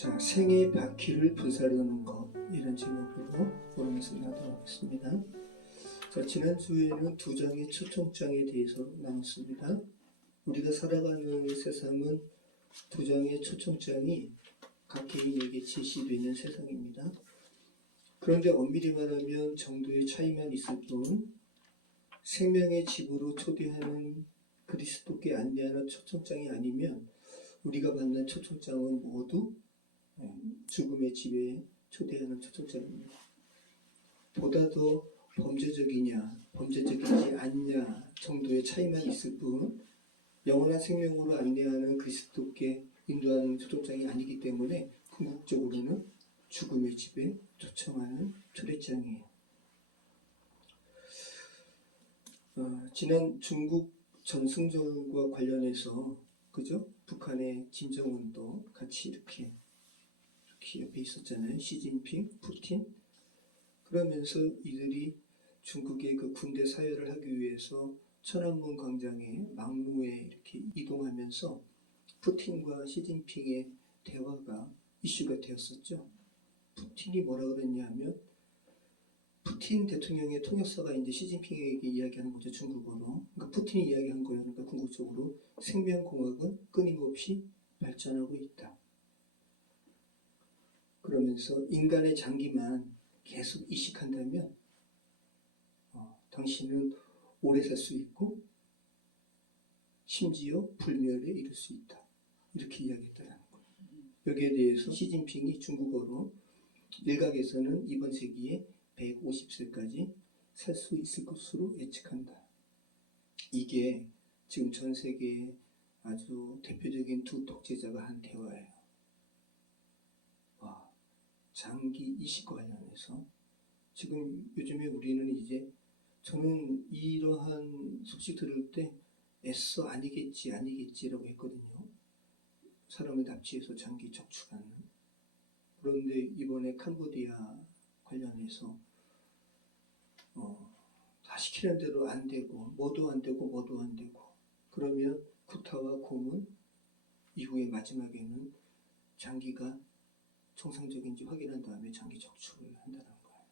자, 생의 바퀴를 불사르는 것, 이런 제목으로 오늘 말씀을 하도록 하겠습니다. 자, 지난주에는 두 장의 초청장에 대해서 나눴습니다. 우리가 살아가는 세상은 두 장의 초청장이 각 개인에게 제시되는 세상입니다. 그런데 엄밀히 말하면 정도의 차이만 있을 뿐 생명의 집으로 초대하는 그리스도께 안내하는 초청장이 아니면 우리가 받는 초청장은 모두 죽음의 집에 초대하는 초청장입니다. 보다 더 범죄적이냐 범죄적이지 않냐 정도의 차이만 있을 뿐 영원한 생명으로 안내하는 그리스도께 인도하는 초청장이 아니기 때문에 궁극적으로는 죽음의 집에 초청하는 초대장이에요. 지난 중국 전승절과 관련해서 그죠? 북한의 김정은도 같이 이렇게 옆에 있었잖아요. 시진핑, 푸틴. 그러면서 이들이 중국의 그 군대 사열을 하기 위해서 천안문 광장에 막루에 이렇게 이동하면서 푸틴과 시진핑의 대화가 이슈가 되었었죠. 푸틴이 뭐라 그랬냐면 푸틴 대통령의 통역사가 이제 시진핑에게 이야기하는 거죠, 중국어로. 그러니까 푸틴이 이야기한 거예요. 그러니까 궁극적으로 생명공학은 끊임없이 발전하고 있다. 그러면서 인간의 장기만 계속 이식한다면 당신은 오래 살 수 있고 심지어 불멸에 이를 수 있다. 이렇게 이야기했다는 거예요. 여기에 대해서 시진핑이 중국어로 일각에서는 이번 세기에 150세까지 살 수 있을 것으로 예측한다. 이게 지금 전 세계의 아주 대표적인 두 독재자가 한 대화예요. 장기 이식과 관련해서 지금 요즘에 우리는 이제 저는 이러한 소식 들을 때 애써 아니겠지라고 했거든요. 사람을 납치해서 장기 적출하는. 그런데 이번에 캄보디아 관련해서 다 시키는 대로 안 되고 뭐도 안 되고 그러면 구타와 고문 이후에 마지막에는 장기가 정상적인지 확인한 다음에 장기 적출을 한다는 거예요.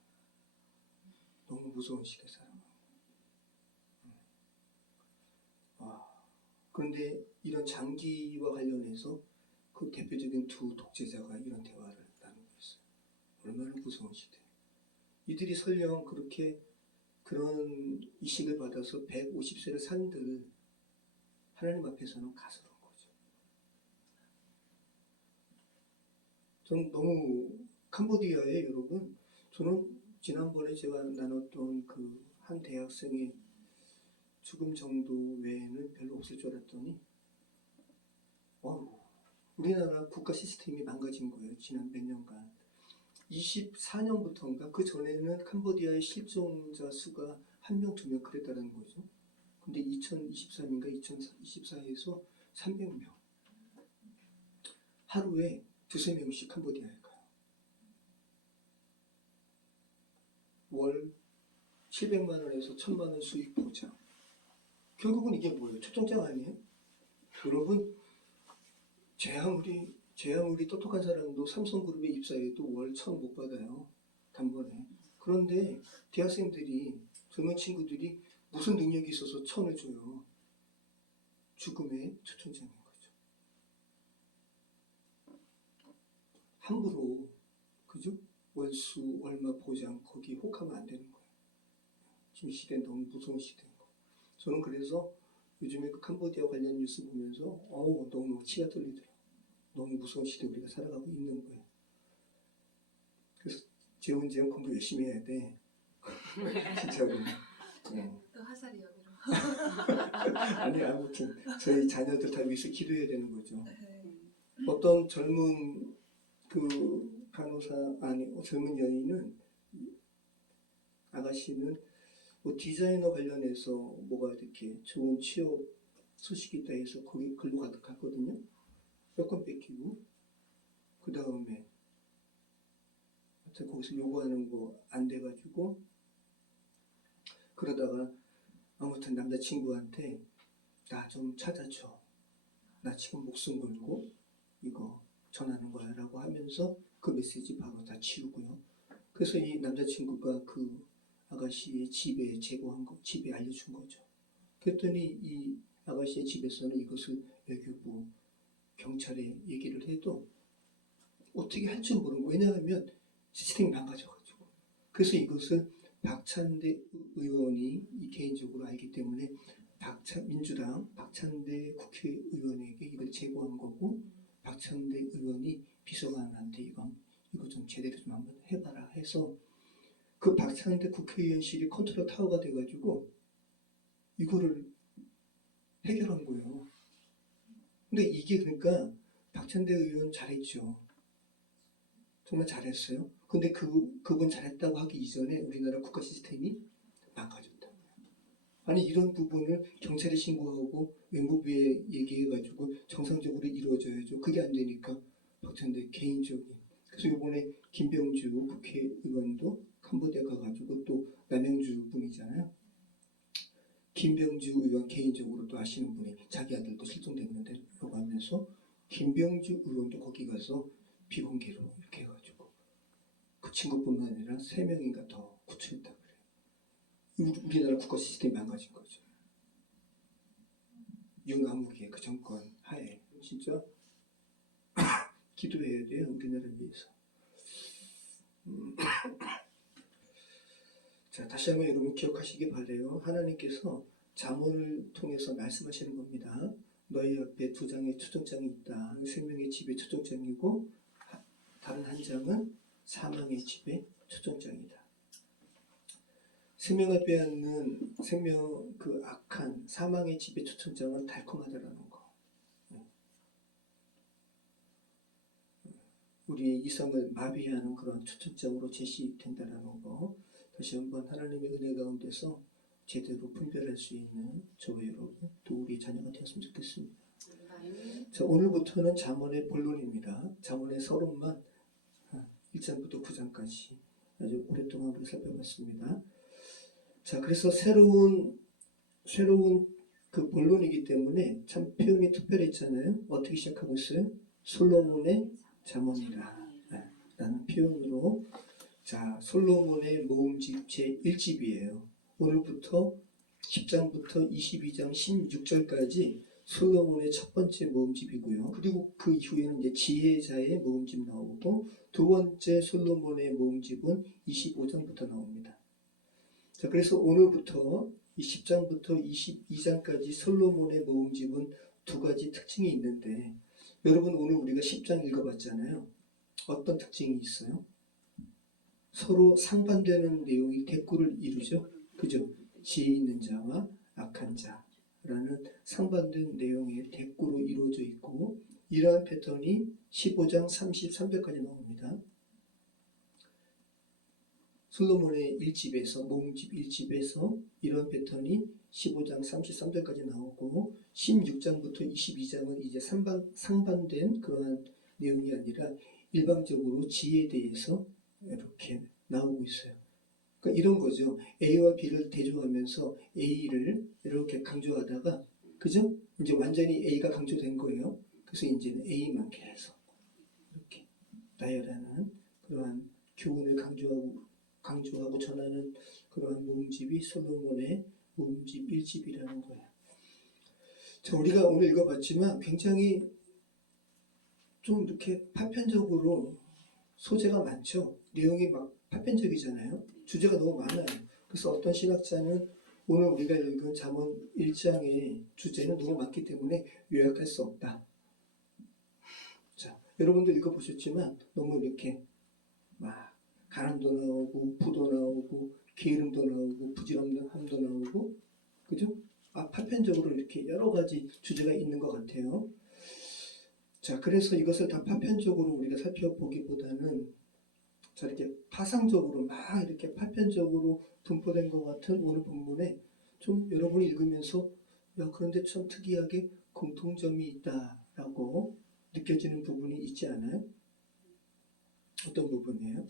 너무 무서운 시대에 살아가고. 그런데 이런 장기와 관련해서 그 대표적인 두 독재자가 이런 대화를 나누고 있어요. 얼마나 무서운 시대. 이들이 설령 그렇게 그런 이식을 받아서 150세를 산들 하나님 앞에서는 가소로운 거죠. 저는 너무 캄보디아에 여러분, 저는 지난번에 제가 나눴던 그 한 대학생의 죽음 정도 외에는 별로 없을 줄 알았더니 우리나라 국가 시스템이 망가진 거예요. 지난 몇 년간. 24년부터인가 그 전에는 캄보디아의 실종자 수가 1명, 2명 그랬다는 거죠. 근데 2023인가 2024에서 300명. 하루에 2~3명씩 캄보디아에 가요. 월 700만 원에서 1000만 원 수익 보장. 결국은 이게 뭐예요? 초청장 아니에요? 여러분, 제 아무리 똑똑한 사람도 삼성그룹에 입사해도 월 1000 못 받아요. 단번에. 그런데 대학생들이, 젊은 친구들이 무슨 능력이 있어서 1000을 줘요. 죽음의 초청장인 거죠. 함부로, 그죠? 월수 얼마 보장 거기 혹하면 안 되는 거예요. 지금 시대는 너무 무서운 시대인 거예요. 저는 그래서 요즘에 그 캄보디아 관련 뉴스 보면서 너무 치가 떨리더라고요. 너무 무서운 시대 우리가 살아가고 있는 거예요. 그래서 재훈 공부 열심히 해야 돼. 진짜로. 또 화살이 여기로. 아니 아무튼 저희 자녀들 다 위해서 기도해야 되는 거죠. 어떤 젊은 그 간호사 젊은 여인은 아가씨는 뭐 디자이너 관련해서 뭐가 이렇게 좋은 취업 소식이 있다 해서 거기 글로 갔거든요. 여권 뺏기고 그 다음에 하여튼 거기서 요구하는 거 안 돼가지고 그러다가 아무튼 남자친구한테 나 좀 찾아줘. 나 지금 목숨 걸고 이거 전하는 거야 라고 하면서 그 메시지 바로 다 지우고요. 그래서 이 남자친구가 그 아가씨의 집에 제보한 거, 집에 알려준 거죠. 그랬더니 이 아가씨의 집에서는 이것을 외교부 경찰에 얘기를 해도 어떻게 할 줄 모르는 거예요. 왜냐하면 시스템이 망가져가지고. 그래서 이것을 박찬대 의원이 개인적으로 알기 때문에 민주당 박찬대 국회의원에게 이걸 제보한 거고, 박찬대 의원이 비서관한테 이거 좀 제대로 좀 한번 해봐라 해서 그 박찬대 국회의원실이 컨트롤 타워가 돼가지고 이거를 해결한 거예요. 근데 이게 그러니까 박찬대 의원 잘했죠. 정말 잘했어요. 근데 그분 잘했다고 하기 이전에 우리나라 국가 시스템이 망가졌다고요. 아니 이런 부분을 경찰에 신고하고 외무부에 얘기해가지고 정상적으로 이루어져야죠. 그게 안 되니까 박찬대 개인적인. 그래서 이번에 김병주 국회의원도 캄보디아 가가지고 또 남양주 분이잖아요. 김병주 의원 개인적으로 또 아시는 분이 자기 아들도 실종됐는데 라고 하면서 김병주 의원도 거기 가서 비공개로 이렇게 해가지고 그 친구뿐만 아니라 3명인가 더 구출했다 그래요. 우리나라 국가 시스템이 망가진 거죠. 윤아무개의 그 정권 하에 진짜 기도해야 돼요. 우리나라를 위해서. 자, 다시 한번 여러분 기억하시기 바라요. 하나님께서 잠언을 통해서 말씀하시는 겁니다. 너희 앞에 2장의 초청장이 있다. 생명의 집의 초청장이고 다른 한 장은 사망의 집의 초청장이다. 생명을 빼앗는 그 악한 사망의 집의 초청장은 달콤하다라는 거. 우리의 이성을 마비하는 그런 초청장으로 제시된다라는 거. 다시 한번 하나님의 은혜 가운데서 제대로 분별할 수 있는 저와 여러분 또 우리 자녀가 되었으면 좋겠습니다. 자, 오늘부터는 잠언의 본론입니다. 잠언의 서론만 1장부터 9장까지 아주 오랫동안 우리 살펴봤습니다. 자, 그래서 새로운 그 본론이기 때문에 참 표현이 특별했잖아요. 어떻게 시작하고 있어요? 솔로몬의 잠언이라 라는 표현으로. 자, 솔로몬의 모음집 제1집이에요. 오늘부터 10장부터 22장 16절까지 솔로몬의 첫 번째 모음집이고요. 그리고 그 이후에는 이제 지혜자의 모음집 나오고 두 번째 솔로몬의 모음집은 25장부터 나옵니다. 자, 그래서 오늘부터 10장부터 22장까지 솔로몬의 모음집은 두 가지 특징이 있는데, 여러분 오늘 우리가 10장 읽어봤잖아요. 어떤 특징이 있어요? 서로 상반되는 내용이 대꾸를 이루죠. 그죠? 지혜 있는 자와 악한 자라는 상반된 내용의 대꾸로 이루어져 있고, 이러한 패턴이 15장 33절까지 나옵니다. 솔로몬의 1집에서 모음집 1집에서 이런 패턴이 15장 33절까지 나오고, 16장부터 22장은 이제 상반된 그러한 내용이 아니라 일방적으로 지혜에 대해서 이렇게 나오고 있어요. 그러니까 이런 거죠. A와 B를 대조하면서 A를 이렇게 강조하다가, 그죠? 이제 완전히 A가 강조된 거예요. 그래서 이제는 A만 계속 이렇게 나열하는 그러한 교훈을 강조하고 전하는 그러한 모음집이 솔로몬의 모음집 1집이라는 거예요. 자, 우리가 오늘 읽어봤지만 굉장히 좀 이렇게 파편적으로 소재가 많죠. 내용이 막 파편적이잖아요. 주제가 너무 많아요. 그래서 어떤 신학자는 오늘 우리가 읽은 잠언 1장의 주제는 너무 많기 때문에 요약할 수 없다. 자, 여러분들 읽어보셨지만 너무 이렇게 막 가난도 나오고 부도 나오고 게으름도 나오고 부지런함도 나오고, 그죠? 파편적으로 이렇게 여러 가지 주제가 있는 것 같아요. 자, 그래서 이것을 다 파편적으로 우리가 살펴보기보다는 저렇게 파상적으로 막 이렇게 파편적으로 분포된 것 같은 오늘 본문에 좀 여러분이 읽으면서 그런데 참 특이하게 공통점이 있다라고 느껴지는 부분이 있지 않아요? 어떤 부분이에요?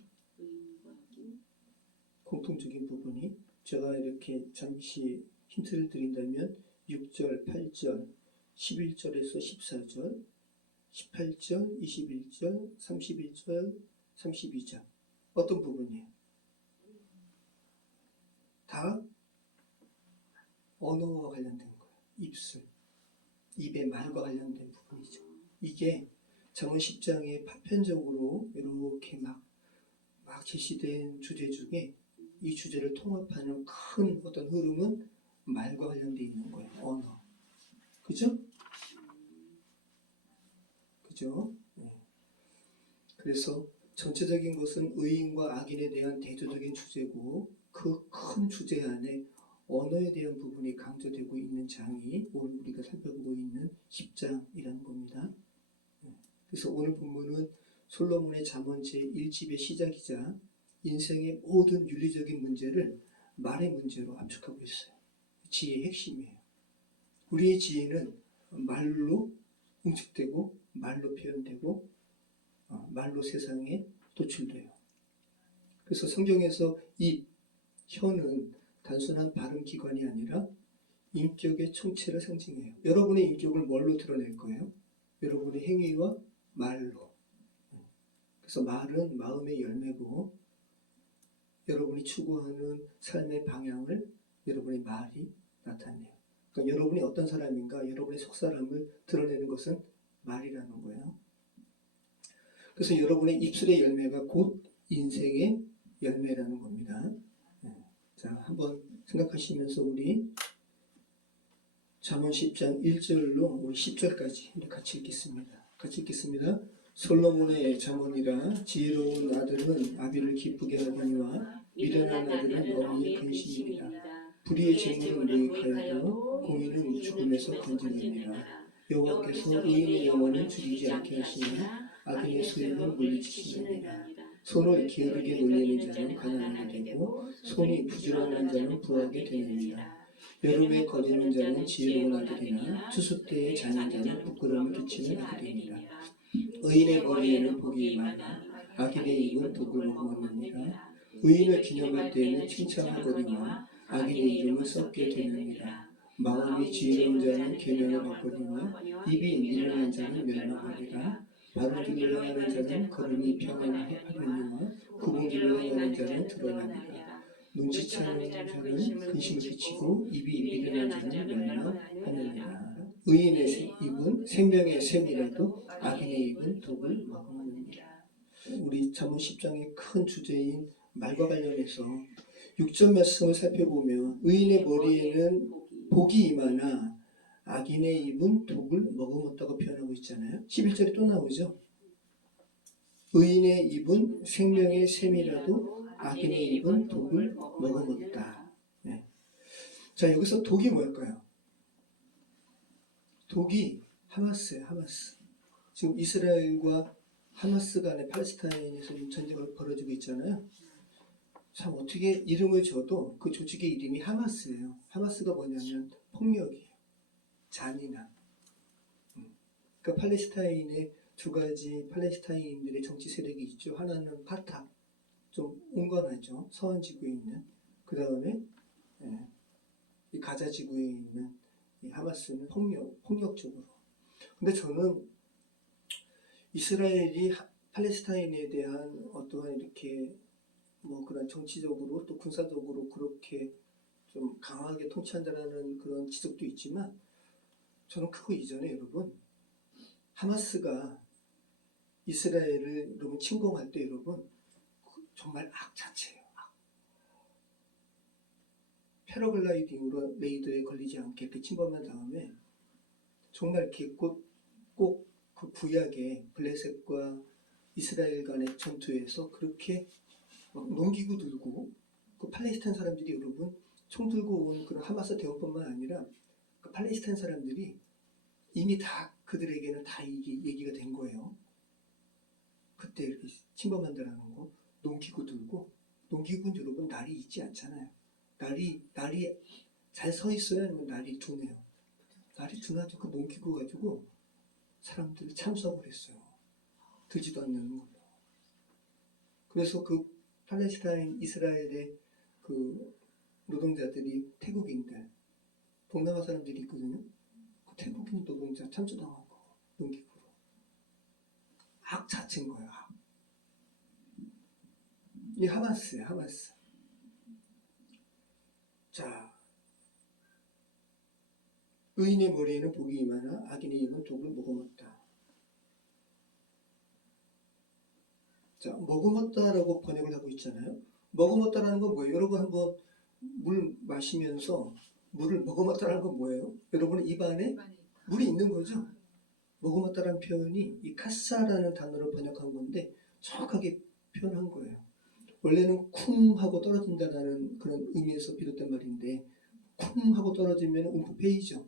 공통적인 부분이 제가 이렇게 잠시 힌트를 드린다면 6절, 8절, 11절에서 14절, 18절, 21절, 31절, 32절. 어떤 부분이에요? 다 언어와 관련된 거예요. 입술, 입의 말과 관련된 부분이죠. 이게 잠언 10장에 파편적으로 이렇게 막 제시된 주제 중에 이 주제를 통합하는 큰 어떤 흐름은 말과 관련되어 있는 거예요. 언어. 그죠? 그죠? 네. 그래서 전체적인 것은 의인과 악인에 대한 대조적인 주제고 그 큰 주제 안에 언어에 대한 부분이 강조되고 있는 장이 오늘 우리가 살펴보고 있는 10장이라는 겁니다. 그래서 오늘 본문은 솔로몬의 잠언 제1집의 시작이자 인생의 모든 윤리적인 문제를 말의 문제로 압축하고 있어요. 지혜의 핵심이에요. 우리의 지혜는 말로 응축되고 말로 표현되고 말로 세상에 도출돼요. 그래서 성경에서 이 혀는 단순한 발음 기관이 아니라 인격의 총체를 상징해요. 여러분의 인격을 뭘로 드러낼 거예요? 여러분의 행위와 말로. 그래서 말은 마음의 열매고 여러분이 추구하는 삶의 방향을 여러분의 말이 나타내요. 그러니까 여러분이 어떤 사람인가, 여러분의 속사람을 드러내는 것은 말이라는 거예요. 그래서 여러분의 입술의 열매가 곧 인생의 열매라는 겁니다. 자, 한번 생각하시면서 우리 잠언 10장 1절로 우리 10절까지 같이 읽겠습니다. 같이 읽겠습니다. 솔로몬의 잠언이라 지혜로운 아들은 아비를 기쁘게 하거니와 미련한 아들은 어미의 근심이니라. 불의의 재물은 무익하여도 공의는 죽음에서 건지느니라. 여호와께서 의인의 영혼을 죽이지 않게 하시며 악인의 소유는 물리치시느니라. 손을 기울이게 놀리는 자는 가난하게 되고 손이 부지런한 자는 부하게 되느니라. 여름에 거두는 자는 지혜로운 아들이나 추수 때에 자는 자는 부끄러움을 끼치는 아들이니라. 의인의 머리에는 복이 많아 악인의 입은 독을 머금느니라. 의인을 기념할 때에는 칭찬하거니와 악인의 이름은 썩게 되느니라. 마음이 지혜로운 자는 계명을 받거니와 입이 미련한 자는 멸망하리라. 바른 길을 행하는 자는 걸음이 평안하려니와 굽은 길을 행하는 자는 드러나리라. 눈치채는 자는 근심을 끼치고 입이 미련한 자는 멸망하느니라. 의인의 입은 생명의 샘이라도 악인의 입은 독을 머금느니라. 우리 잠언 10장의 큰 주제인 말과 관련해서 6절 말씀을 살펴보면 의인의 머리에는 복이 임하나 악인의 입은 독을 머금었다고 표현하고 있잖아요. 11절에 또 나오죠. 의인의 입은 생명의 샘이라도 악인의 입은 독을 머금었다. 네. 자, 여기서 독이 뭘까요? 독이 하마스예요. 하마스. 지금 이스라엘과 하마스 간의 팔레스타인에서 전쟁을 벌어지고 있잖아요. 참 어떻게 이름을 줘도 그 조직의 이름이 하마스예요. 하마스가 뭐냐면 폭력이에요. 잔인함. 그러니까 팔레스타인에 두 가지 팔레스타인들의 정치 세력이 있죠. 하나는 파타, 좀 온건하죠. 서한 지구에 있는. 그 다음에 이 가자 지구에 있는 이 하마스는 폭력적으로. 근데 저는 이스라엘이 팔레스타인에 대한 어떠한 이렇게 뭐 그런 정치적으로 또 군사적으로 그렇게 좀 강하게 통치한다라는 그런 지적도 있지만 저는 그거 이전에 여러분 하마스가 이스라엘을 여러분 침공할 때 여러분 정말 악 자체예요. 악. 패러글라이딩으로 레이더에 걸리지 않게 이렇게 침범한 다음에 정말 이렇게 꼭 그 구약의 블레셋과 이스라엘 간의 전투에서 그렇게 막 농기구 들고 그 팔레스타인 사람들이 여러분 총 들고 온 그런 하마스 대원뿐만 아니라 그 팔레스타인 사람들이 이미 다 그들에게는 다 이게 얘기가 된 거예요. 그때 이렇게 침범한다라는 거, 농기구 들고 농기구는 여러분 날이 있지 않잖아요. 날이 잘 서 있어야 하면 날이 둔해요. 날이 둔하죠. 그 농기구 가지고 사람들이 참석을 했어요. 들지도 않는 걸로. 그래서 그 팔레스타인 이스라엘의 그 노동자들이 태국인들, 동남아 사람들이 있거든요. 그 태국인 노동자 참수당한 거, 농기구로. 악 자체인 거예요. 악. 이 하마스예요. 하마스. 자, 의인의 머리에는 복이 임하나 악인의 입은 독을 머금었다. 자, 머금었다라고 번역을 하고 있잖아요. 머금었다라는 건 뭐예요? 여러분 한번 물 마시면서 물을 머금었다라는 건 뭐예요? 여러분 입 안에 많이 물이 있는 거죠? 머금었다라는 표현이 이 카사라는 단어로 번역한 건데 정확하게 표현한 거예요. 원래는 쿵 하고 떨어진다라는 그런 의미에서 비롯된 말인데 쿵 하고 떨어지면 움푹 패이죠.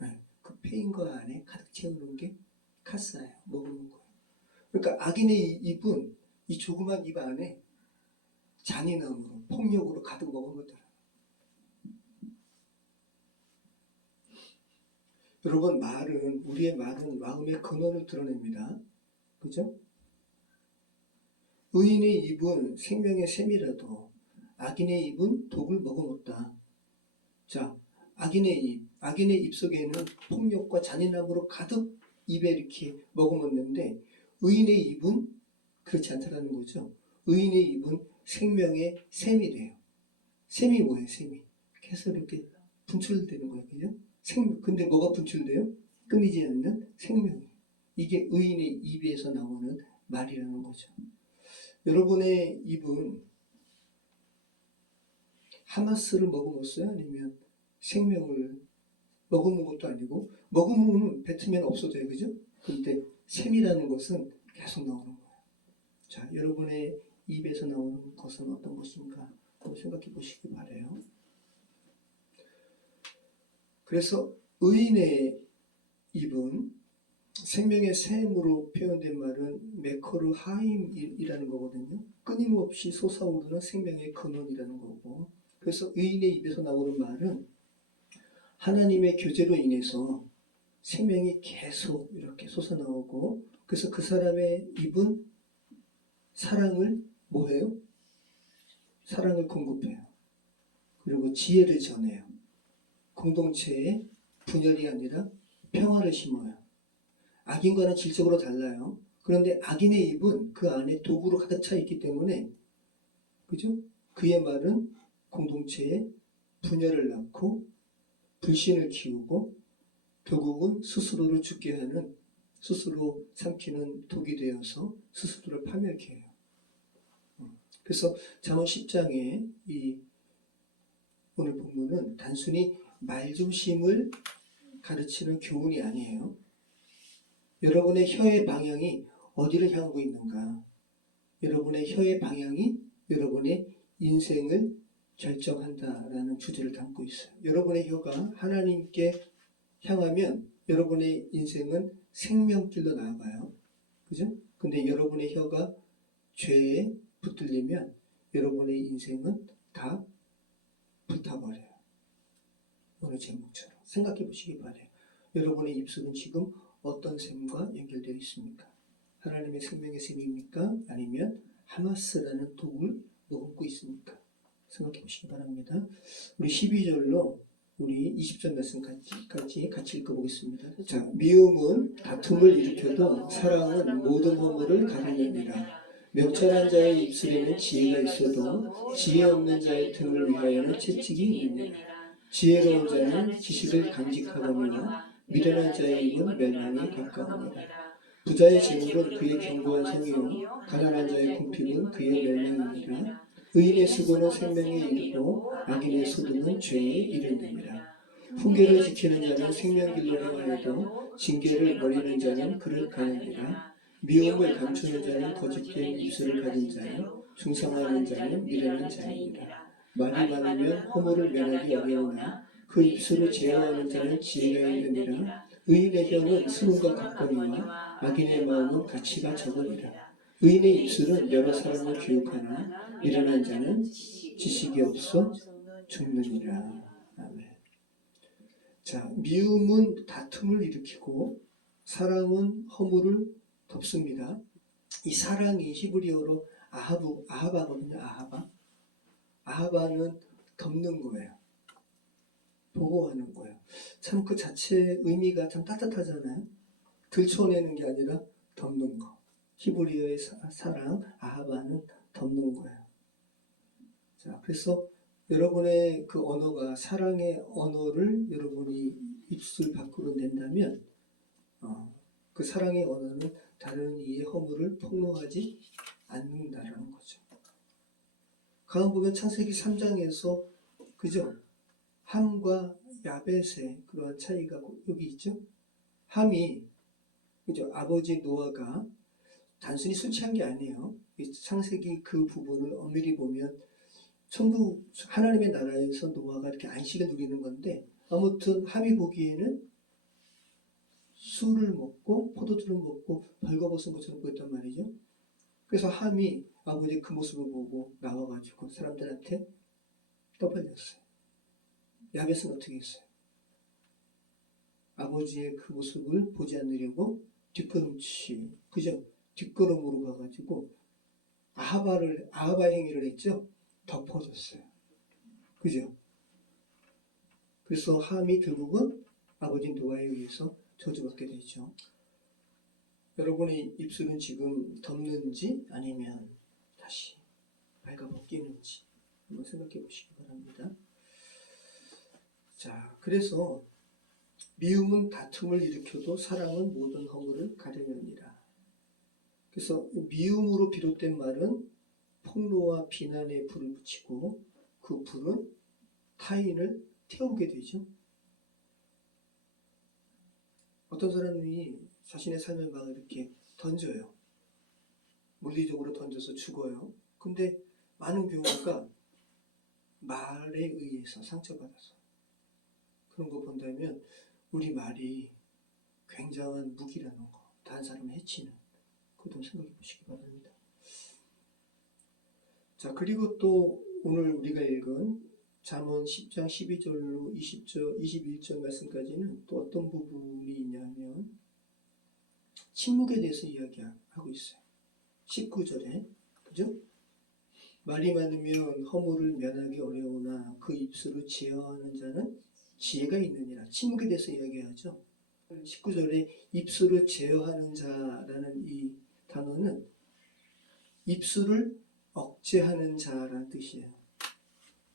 네, 그 패인 거 안에 가득 채우는 게 카사예요. 머금은 거예요. 그러니까 악인의 입은 이 조그만 입 안에 잔인함으로 폭력으로 가득 머금었다. 여러분 우리의 말은 마음의 근원을 드러냅니다. 그죠? 의인의 입은 생명의 샘이라도 악인의 입은 독을 머금었다. 자, 악인의 입 속에는 폭력과 잔인함으로 가득 입에 이렇게 머금었는데 의인의 입은 그렇지 않다는 거죠. 의인의 입은 생명의 샘이래요. 샘이 뭐예요? 샘이 계속 이렇게 분출되는 거예요. 그죠? 근데 뭐가 분출돼요? 끊이지 않는 생명이. 이게 의인의 입에서 나오는 말이라는 거죠. 여러분의 입은 하마스를 머금었어요? 아니면 생명을 머금은 것도 아니고 머금으면 뱉으면 없어져요. 그죠? 근데 샘이라는 것은 계속 나오는 거예요. 자, 여러분의 입에서 나오는 것은 어떤 것인가 한번 생각해 보시기 바라요. 그래서 의인의 입은 생명의 샘으로 표현된 말은 메커르 하임이라는 거거든요. 끊임없이 솟아오르는 생명의 근원이라는 거고, 그래서 의인의 입에서 나오는 말은 하나님의 교제로 인해서 생명이 계속 이렇게 솟아나오고, 그래서 그 사람의 입은 사랑을 뭐해요? 사랑을 공급해요. 그리고 지혜를 전해요. 공동체에 분열이 아니라 평화를 심어요. 악인과는 질적으로 달라요. 그런데 악인의 입은 그 안에 독으로 가득 차 있기 때문에, 그죠? 그의 말은 공동체에 분열을 낳고 불신을 키우고 결국은 스스로를 죽게 하는, 스스로 삼키는 독이 되어서 스스로를 파멸케 해요. 그래서 잠언 10장의 이 오늘 본문은 단순히 말조심을 가르치는 교훈이 아니에요. 여러분의 혀의 방향이 어디를 향하고 있는가? 여러분의 혀의 방향이 여러분의 인생을 결정한다라는 주제를 담고 있어요. 여러분의 혀가 하나님께 향하면 여러분의 인생은 생명길로 나아가요. 그죠? 근데 여러분의 혀가 죄에 붙들리면 여러분의 인생은 다 불타버려요. 오늘 제목처럼 생각해 보시기 바래요. 여러분의 입술은 지금 어떤 샘과 연결되어 있습니까? 하나님의 생명의 샘입니까? 아니면 하마스라는 독을 머금고 있습니까? 생각해 보시기 바랍니다. 우리 12절로 우리 20절 말씀까지 같이 읽어보겠습니다. 자, 미움은 다툼을 일으켜도 사랑은 모든 허물을 가리느니라. 명철한 자의 입술에는 지혜가 있어도 지혜 없는 자의 등을 위하여는 채찍이 있느니라. 지혜로운 자는 지식을 간직하거니와 미련한 자의 입은 멸망에 가까우니라. 부자의 재물은 그의 견고한 성이요 가난한 자의 궁핍은 그의 멸망이니라. 의인의 수고는 생명에 이르고 악인의 소득은 죄에 이르느니라. 훈계를 지키는 자는 생명길로 행하여도 징계를 버리는 자는 그를 가느니라. 미움을 감추는 자는 거짓된 입술을 가진 자요 중상하는 자는 미련한 자이니라. 말이 많으면 허물을 면하기 어려우나 그 입술을 제어하는 자는 지혜가 있느니라. 의인의 혀는 수능과 같거니와 악인의 마음은 가치가 적으니라. 의인의 입술은 여러 사람을 교육하나 미련한 자는 지식이 없어 죽느니라. 아멘. 자, 미움은 다툼을 일으키고 사랑은 허물을 덮습니다. 이 사랑이 히브리어로 아하바거든요. 아하바는 덮는 거예요. 보호하는 거예요. 참 그 자체의 의미가 참 따뜻하잖아요. 들춰내는 게 아니라 덮는 거. 히브리어의 사랑 아하바는 덮는 거예요. 자, 그래서 여러분의 그 언어가 사랑의 언어를 여러분이 입술 밖으로 낸다면 그 사랑의 언어는 다른 이의 허물을 폭로하지 않는다라는 거죠. 가만 보면 창세기 3장에서 그죠? 함과 야벳의 그러한 차이가 여기 있죠. 함이 그죠? 아버지 노아가 단순히 술 취한 게 아니에요. 이 창세기 그 부분을 엄밀히 보면 천국 하나님의 나라에서 노아가 이렇게 안식을 누리는 건데 아무튼 함이 보기에는 술을 먹고 포도주를 먹고 벌거벗은 것처럼 보였단 말이죠. 그래서 함이 아버지의 그 모습을 보고 나와가지고 사람들한테 떠벌렸어요. 야벳은 어떻게 했어요? 아버지의 그 모습을 보지 않으려고 뒷걸음치, 그죠? 뒷걸음으로 가가지고 아하바 행위를 했죠. 덮어줬어요. 그죠? 그래서 함이 결국은 아버지 노아에 의해서 저주받게 되죠. 여러분의 입술은 지금 덮는지 아니면 다시 발가벗기는지 한번 생각해 보시기 바랍니다. 자, 그래서 미움은 다툼을 일으켜도 사랑은 모든 허물을 가려느니라. 그래서 미움으로 비롯된 말은 폭로와 비난에 불을 붙이고 그 불은 타인을 태우게 되죠. 어떤 사람이 자신의 삶을 막 이렇게 던져요. 물리적으로 던져서 죽어요. 근데 많은 경우가 말에 의해서 상처받아서 그런 거 본다면 우리 말이 굉장한 무기라는 거, 다른 사람을 해치는 그것도 생각해 보시기 바랍니다. 자, 그리고 또 오늘 우리가 읽은 잠언 10장 12절로 20절, 21절 말씀까지는 또 어떤 부분이 있냐면 침묵에 대해서 이야기하고 있어요. 19절에 그죠? 말이 많으면 허물을 면하기 어려우나 그 입술을 제어하는 자는 지혜가 있느니라. 침묵에 대해서 이야기하죠. 19절에 입술을 제어하는 자라는 이 단어는 입술을 억제하는 자라는 뜻이에요.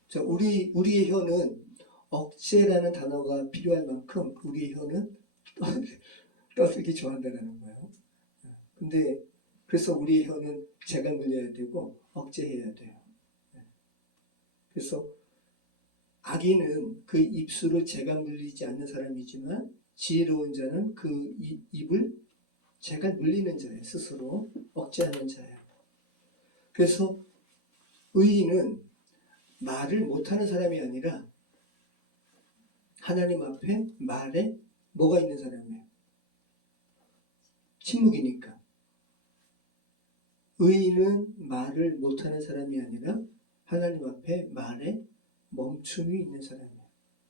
자, 우리의 혀는 억제라는 단어가 필요할 만큼 우리의 혀는 떠들기 좋아한다는 거예요. 근데 그래서 우리의 혀는 제가 물려야 되고 억제해야 돼요. 그래서 악인은 그 입술을 제가 물리지 않는 사람이지만 지혜로운 자는 그 입을 제가 물리는 자예요. 스스로 억제하는 자예요. 그래서 의인은 말을 못하는 사람이 아니라 하나님 앞에 말에 뭐가 있는 사람이에요? 침묵이니까. 의인은 말을 못하는 사람이 아니라 하나님 앞에 말에 멈춤이 있는 사람이에요.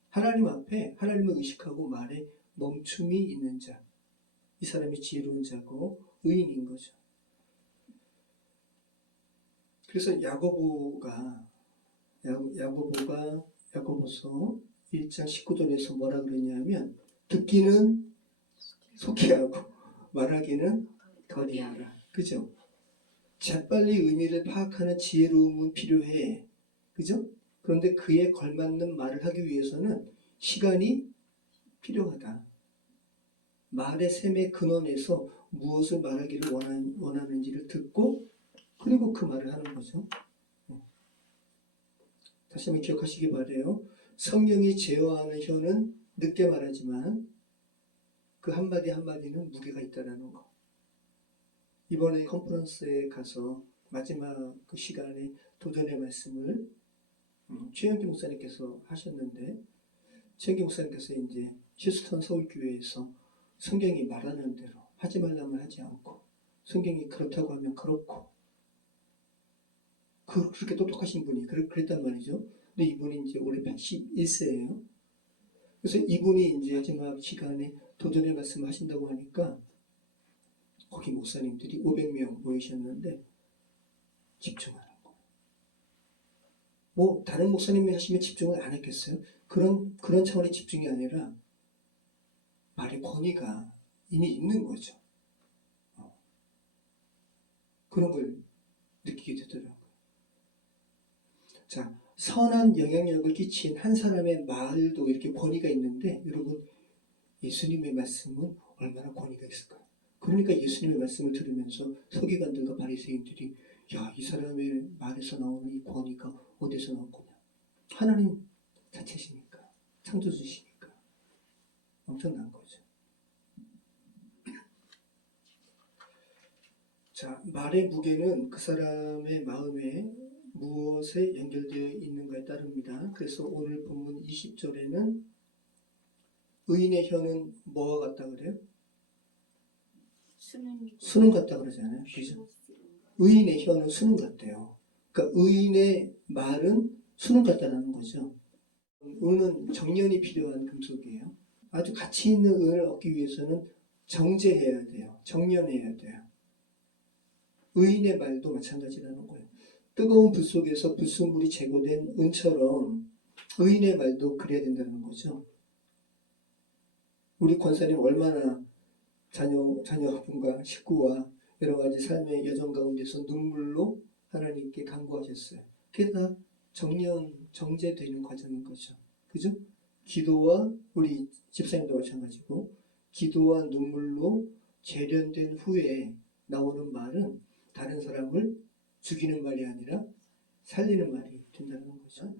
하나님 앞에 하나님을 의식하고 말에 멈춤이 있는 자. 이 사람이 지혜로운 자고 의인인 거죠. 그래서 야고보가 야고보서 1장 19절에서 뭐라 그랬냐면 듣기는 속히 하고 말하기는 덜히 하라. 그죠? 재빨리 의미를 파악하는 지혜로움은 필요해. 그죠? 그런데 그에 걸맞는 말을 하기 위해서는 시간이 필요하다. 말의 셈의 근원에서 무엇을 말하기를 원하는지를 듣고 그리고 그 말을 하는 거죠. 다시 한번 기억하시기 바라요. 성령이 제어하는 혀는 늦게 말하지만 그 한마디 한마디는 무게가 있다는 거. 이번에 컨퍼런스에 가서 마지막 그 시간에 도전의 말씀을 최영기 목사님께서 하셨는데 최영기 목사님께서 이제 휴스턴 서울교회에서 성경이 말하는 대로 하지 말라면 하지 않고 성경이 그렇다고 하면 그렇고 그렇게 똑똑하신 분이 그랬단 말이죠. 근데 이분이 이제 올해 81세예요. 그래서 이분이 이제 마지막 시간에 도전의 말씀을 하신다고 하니까 거기 목사님들이 500명 모이셨는데 집중하는 거예요. 뭐 다른 목사님이 하시면 집중을 안 했겠어요? 그런 차원의 집중이 아니라 말의 권위가 이미 있는 거죠. 그런 걸 느끼게 되더라고요. 자, 선한 영향력을 끼친 한 사람의 말도 이렇게 권위가 있는데 여러분 예수님의 말씀은 얼마나 권위가 있을까요? 그러니까 예수님의 말씀을 들으면서 서기관들과 바리새인들이 야, 이 사람의 말에서 나오는 이 권위가 어디서 나온 거냐? 하나님 자체시니까, 창조주시니까 엄청난 거죠. 자, 말의 무게는 그 사람의 마음에 무엇에 연결되어 있는가에 따릅니다. 그래서 오늘 본문 20절에는 의인의 혀는 뭐와 같다 그래요? 수능 같다 그러잖아요. 그죠? 의인의 혀는 수능 같대요. 그러니까 의인의 말은 수능 같다는 거죠. 은은 정련이 필요한 금속이에요. 아주 가치 있는 은을 얻기 위해서는 정제해야 돼요. 정련해야 돼요. 의인의 말도 마찬가지라는 거예요. 뜨거운 불 속에서 불순물이 제거된 은처럼 의인의 말도 그래야 된다는 거죠. 우리 권사님 얼마나 자녀분과 식구와 여러 가지 삶의 여정 가운데서 눈물로 하나님께 간구하셨어요. 그게 다 정제되는 과정인 거죠. 그죠? 기도와 우리 집사님도 마찬가지고 기도와 눈물로 재련된 후에 나오는 말은 다른 사람을 죽이는 말이 아니라 살리는 말이 된다는 거죠.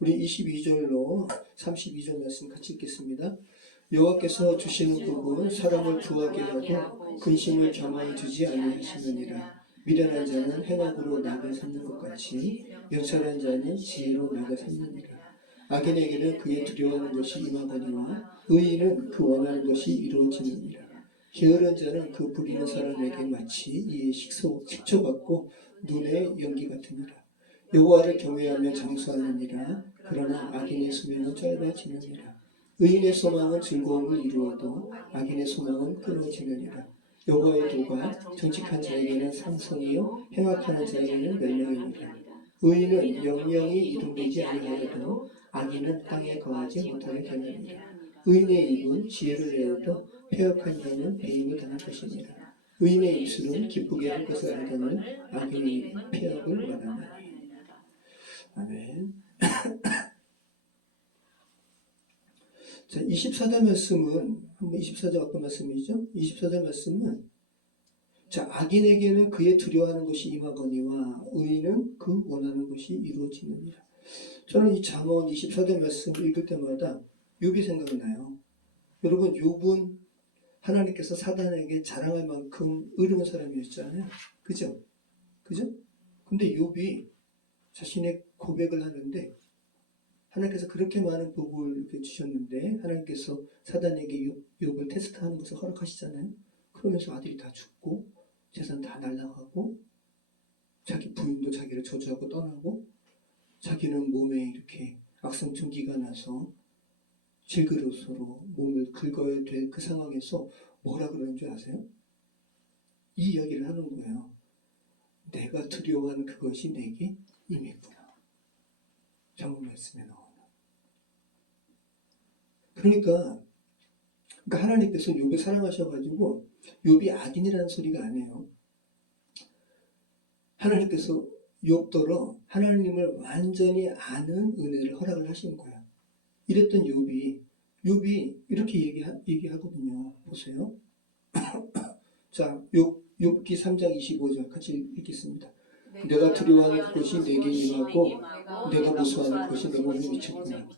우리 22절로 32절 말씀 같이 읽겠습니다. 여호와께서 주시는 복은 사람을 구하게 하고 근심을 겸하여 주지 아니하시느니라. 미련한 자는 행악으로 낙을 삼는 것 같이 명철한 자는 지혜로 낙을 삼느니라. 악인에게는 그의 두려워하는 것이 임하거니와 의인은 그 원하는 것이 이루어지느니라. 게으른 자는 그 부리는 사람에게 마치 이에 식초받고 눈에 연기 같으니라. 여호와를 경외하며 장수하느니라. 그러나 악인의 수명은 짧아지느니라. 의인의 소망은 즐거움을 이루어도 악인의 소망은 끊어지느니라. 여호와의 도가 정직한 자에게는 상성이요 행악하는 자에게는 멸망이니라. 의인은 영영이 이동되지 아니하여도 악인은 땅에 거하지 못하게 되느니라. 의인의 입은 지혜를 내어도 패역한 자는 배임을 당할 것이니라. 의인의 입술은 기쁘게 할 것을 알거늘 악인의 입은 패역을 말하느니라. 아멘. 자, 24절 말씀은 한번 24절 어떤 말씀이죠? 24절 말씀은 자, 악인에게는 그의 두려워하는 것이 임하거니와 의인은 그 원하는 것이 이루어지느니라. 저는 이 잠언 24절 말씀 읽을 때마다 욥이 생각나요. 여러분 욥은 하나님께서 사단에게 자랑할 만큼 의로운 사람이었잖아요. 그죠? 그죠? 근데 욥이 자신의 고백을 하는데 하나님께서 그렇게 많은 복을 이렇게 주셨는데 하나님께서 사단에게 욥을 테스트하는 것을 허락하시잖아요. 그러면서 아들이 다 죽고 재산 다 날아가고 자기 부인도 자기를 저주하고 떠나고 자기는 몸에 이렇게 악성충기가 나서 질그릇으로 몸을 긁어야 될 그 상황에서 뭐라 그러는 줄 아세요? 이 이야기를 하는 거예요. 내가 두려워하는 그것이 내게 임했구나. 잠언 말씀에 나오는. 그러니까 하나님께서 욥을 사랑하셔가지고 욥이 악인이라는 소리가 아니에요. 하나님께서 욥더러 하나님을 완전히 아는 은혜를 허락을 하신 거야. 이랬던 욥이 이렇게 얘기하거든요. 보세요. 자, 욥기 3장 25절 같이 읽겠습니다. 내가 두려워하는 것이 내게 임하고 내가 무서워하는 것이 내 몸에 미쳤구나.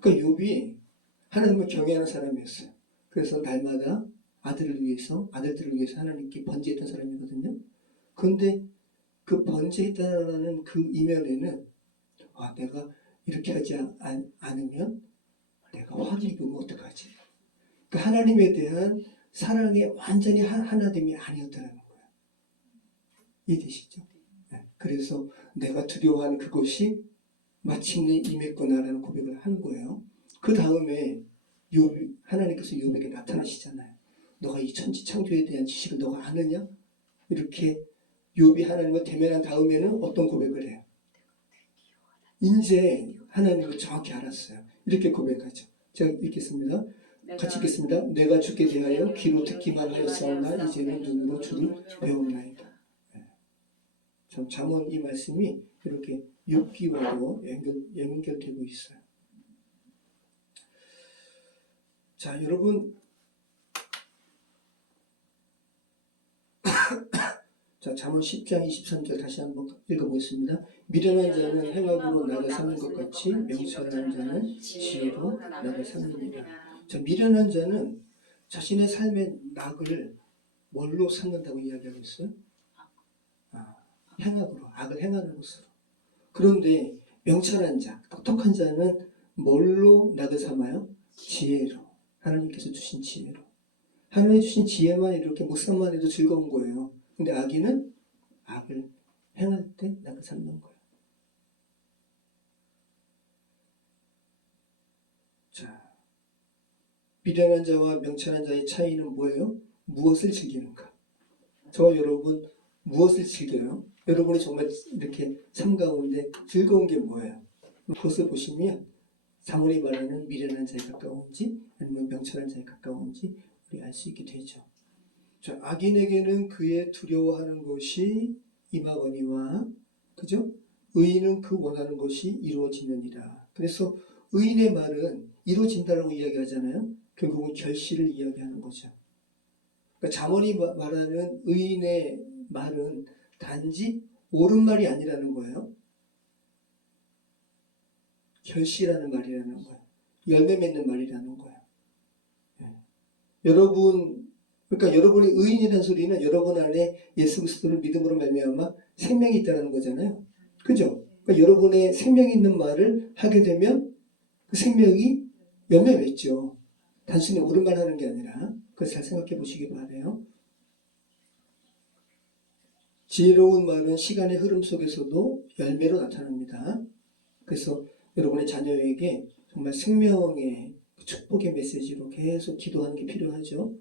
그러니까 욥이 하나님을 경외하는 사람이었어요. 그래서 날마다 아들들을 위해서 하나님께 번제했던 사람이거든요. 그런데 그 번제했다는 그 이면에는 내가 이렇게 하지 않으면 내가 화를 입으면 어떡하지? 그러니까 하나님에 대한 사랑에 완전히 하나됨이 아니었다는 거예요. 이해되시죠? 네. 그래서 내가 두려워하는 그것이 마침내 임했구나라는 고백을 하는 거예요. 그 다음에 하나님께서 욥에게 나타나시잖아요. 너가 이 천지 창조에 대한 지식을 너가 아느냐? 이렇게 욥이 하나님을 대면한 다음에는 어떤 고백을 해요? 이제 하나님을 정확히 알았어요. 이렇게 고백하죠. 제가 읽겠습니다. 같이 읽겠습니다. 내가 주께 대하여 귀로 듣기만 하였사오나 이제는 눈으로 주를 배우나이다. 참 잠언 이 말씀이 이렇게 욥기와도 연결되고 있어요. 자, 여러분, 자, 잠언 10장 23절 다시 한번 읽어보겠습니다. 미련한 자는 행악으로 낙을 삼는 것 같이 명철한 자는 지혜로 낙을 삼느니라. 자, 미련한 자는 자신의 삶의 낙을 뭘로 삼는다고 이야기하고 있어요? 행악으로, 악을 행하는 것으로. 그런데 명철한 자, 똑똑한 자는 뭘로 낙을 삼아요? 지혜로. 하나님께서 주신 지혜로. 하나님이 주신 지혜만 이렇게 묵상만 해도 즐거운 거예요. 근데 악인은 악을 행할 때 낙을 삼는 거예요. 자, 미련한 자와 명철한 자의 차이는 뭐예요? 무엇을 즐기는가? 저와 여러분 무엇을 즐겨요? 여러분이 정말 이렇게 삶 가운데 즐거운 게 뭐예요? 그것을 보시면 잠언이 말하는 미련한 자에 가까운지 아니면 명철한 자에 가까운지 우리 알 수 있게 되죠. 자, 악인에게는 그의 두려워하는 것이 임하거니와, 그죠? 의인은 그 원하는 것이 이루어지느니라. 그래서 의인의 말은 이루어진다라고 이야기하잖아요. 결국은 결실을 이야기하는 거죠. 그러니까 잠언이 말하는 의인의 말은 단지 옳은 말이 아니라는 거예요. 결실하는 말이라는 거예요. 열매 맺는 말이라는 거예요. 여러분, 그러니까 여러분이 의인이라는 소리는 여러분 안에 예수 그리스도를 믿음으로 말미암아 생명이 있다는 거잖아요. 그죠? 그러니까 여러분의 생명이 있는 말을 하게 되면 그 생명이 열매 맺죠. 단순히 옳은 말 하는 게 아니라. 그래서 잘 생각해 보시기 바라요. 지혜로운 말은 시간의 흐름 속에서도 열매로 나타납니다. 그래서 여러분의 자녀에게 정말 생명의 축복의 메시지로 계속 기도하는 게 필요하죠.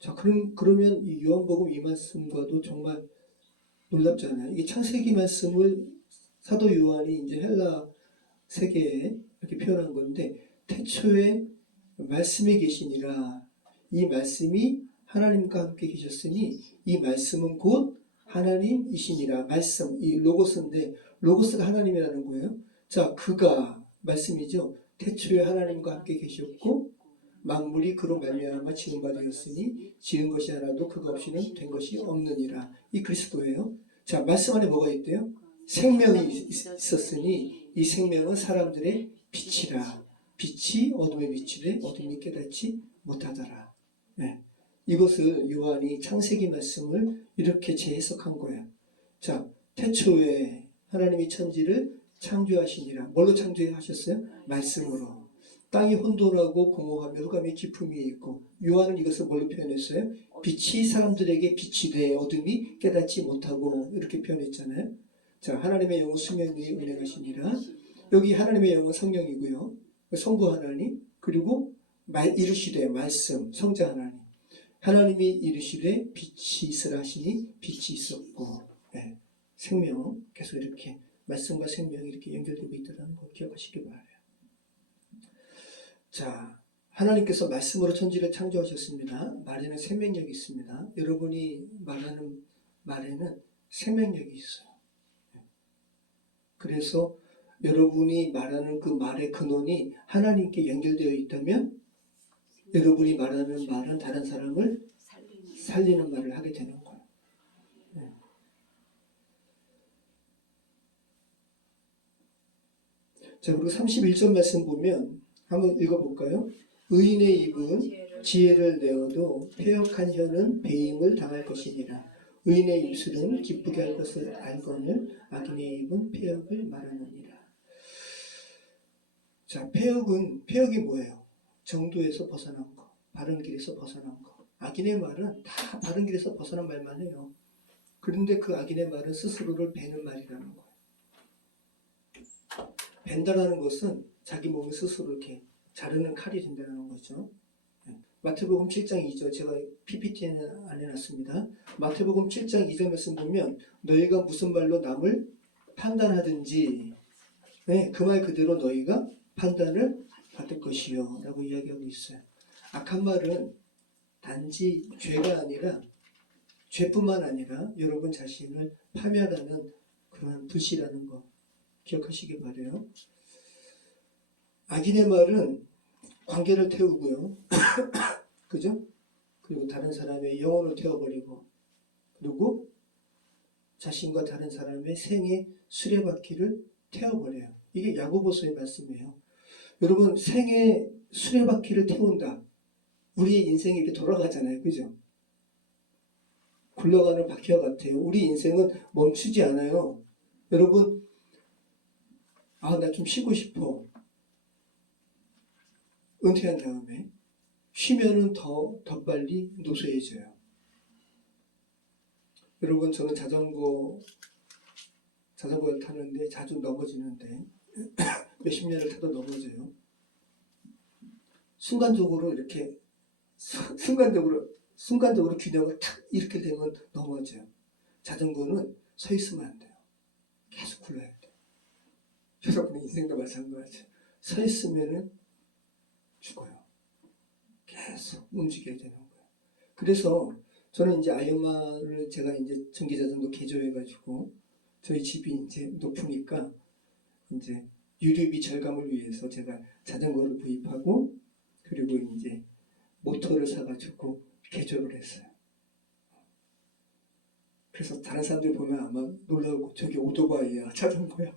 자, 그러면 이 요한복음 이 말씀과도 정말 놀랍잖아요. 이게 창세기 말씀을 사도 요한이 이제 헬라 세계에 이렇게 표현한 건데, 태초에 말씀이 계시니라. 이 말씀이 하나님과 함께 계셨으니 이 말씀은 곧 하나님이시니라. 말씀, 이 로고스인데 로고스가 하나님이라는 거예요. 자, 그가 말씀이죠. 태초에 하나님과 함께 계셨고 만물이 그로 말미암아 지은 바 되었으니 지은 것이 하나도 그가 없이는 된 것이 없느니라. 이 그리스도예요. 자, 말씀 안에 뭐가 있대요? 생명이 있었으니 이 생명은 사람들의 빛이라. 빛이 어둠에 비치되 어둠이 깨닫지 못하더라. 네. 이것을 요한이 창세기 말씀을 이렇게 재해석한 거예요. 자, 태초에 하나님이 천지를 창조하시니라. 뭘로 창조하셨어요? 말씀으로. 땅이 혼돈하고 공허하며 흑암의 깊음이 있고, 요한은 이것을 뭘로 표현했어요? 빛이 사람들에게 빛이 돼 어둠이 깨닫지 못하고, 이렇게 표현했잖아요. 자, 하나님의 영은 수면 위에 운행하시니라. 여기 하나님의 영은 성령이고요, 성부 하나님, 그리고 이르시되 말씀, 성자 하나님. 하나님이 이르시되 빛이 있으라 하시니 빛이 있었고, 네. 생명, 계속 이렇게 말씀과 생명이 이렇게 연결되고 있다는 거 기억하시기 바라요. 자, 하나님께서 말씀으로 천지를 창조하셨습니다. 말에는 생명력이 있습니다. 여러분이 말하는 말에는 생명력이 있어요. 그래서 여러분이 말하는 그 말의 근원이 하나님께 연결되어 있다면 여러분이 말하는 말은 다른 사람을 살리는 말을 하게 되는 거예요. 네. 자, 그리고 31절 말씀 보면 한번 읽어볼까요? 의인의 입은 지혜를 내어도 패역한 혀는 배임을 당할 것이니라. 의인의 입술은 기쁘게 할 것을 알거늘 악인의 입은 패역을 말하느니라. 자, 패역이 뭐예요? 정도에서 벗어난 거, 바른 길에서 벗어난 거. 악인의 말은 다 바른 길에서 벗어난 말만 해요. 그런데 그 악인의 말은 스스로를 베는 말이라는 거예요. 벤다라는 것은 자기 몸을 스스로 이렇게 자르는 칼이 된다는 거죠. 마태복음 7장 2절, 제가 PPT에는 안 해놨습니다. 마태복음 7장 2절 말씀 보면 너희가 무슨 말로 남을 판단하든지, 네, 그 말 그대로 너희가 판단을 받을 것이요 라고 이야기하고 있어요. 악한 말은 단지 죄가 아니라 죄뿐만 아니라 여러분 자신을 파멸하는 그러한 불씨라는 거 기억하시기 바라요. 악인의 말은 관계를 태우고요. 그죠? 그리고 다른 사람의 영혼을 태워버리고, 그리고 자신과 다른 사람의 생의 수레바퀴를 태워버려요. 이게 야고보서의 말씀이에요. 여러분, 생의 수레바퀴를 태운다. 우리의 인생이 이렇게 돌아가잖아요. 그죠? 굴러가는 바퀴와 같아요. 우리 인생은 멈추지 않아요. 여러분, 나 좀 쉬고 싶어. 은퇴한 다음에 쉬면은 더 빨리 노쇠해져요. 여러분, 저는 자전거를 타는데 자주 넘어지는데 몇십 년을 타도 넘어져요. 순간적으로 균형을 탁 이렇게 되면 넘어져요. 자전거는 서 있으면 안 돼요. 계속 굴러야 돼요. 여러분의 인생도 마찬가지죠. 서 있으면은 죽어요. 계속 움직여야 되는 거예요. 그래서 저는 이제 아이언만을 제가 이제 전기자전거 개조해가지고 저희 집이 이제 높으니까 이제 유류비 절감을 위해서 제가 자전거를 구입하고 그리고 이제 모터를 사가지고 개조를 했어요. 그래서 다른 사람들 보면 아마 놀라고 저게 오토바이야, 자전거야.